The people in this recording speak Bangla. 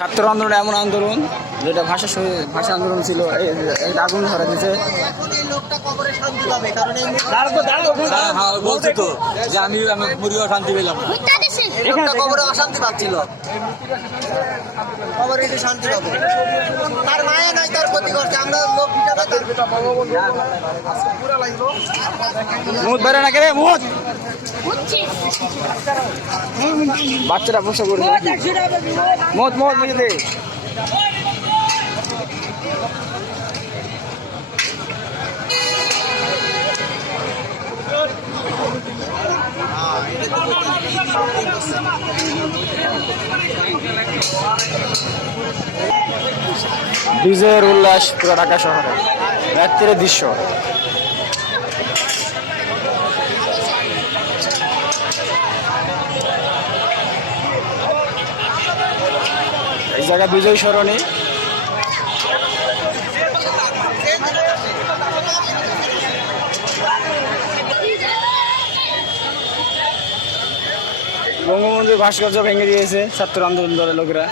ছাত্র আন্দোলন এমন আন্দোলন যেটা ভাষা আন্দোলন ছিল, আগুন ধরা দিয়েছে। বলছি তো যে আমি মুড়িও শান্তি পেলাম, কবরে অশান্তি পাচ্ছিল, কবরে একটু শান্তি পাবো, তার মায়া নাই, তার ক্ষতি করছে। আমরা লোক মুদ বেড়ে না কে মুদ বাচ্চারা বসে করবে মত মত বুঝতে বিজয়ের উল্লাস পুরো ঢাকা শহরে, রাত্রির দৃশ্য। এই জায়গা বিজয় সরণি। বঙ্গবন্ধুর ভাস্কর্য ভেঙে দিয়েছে ছাত্র আন্দোলন দলের লোকেরা।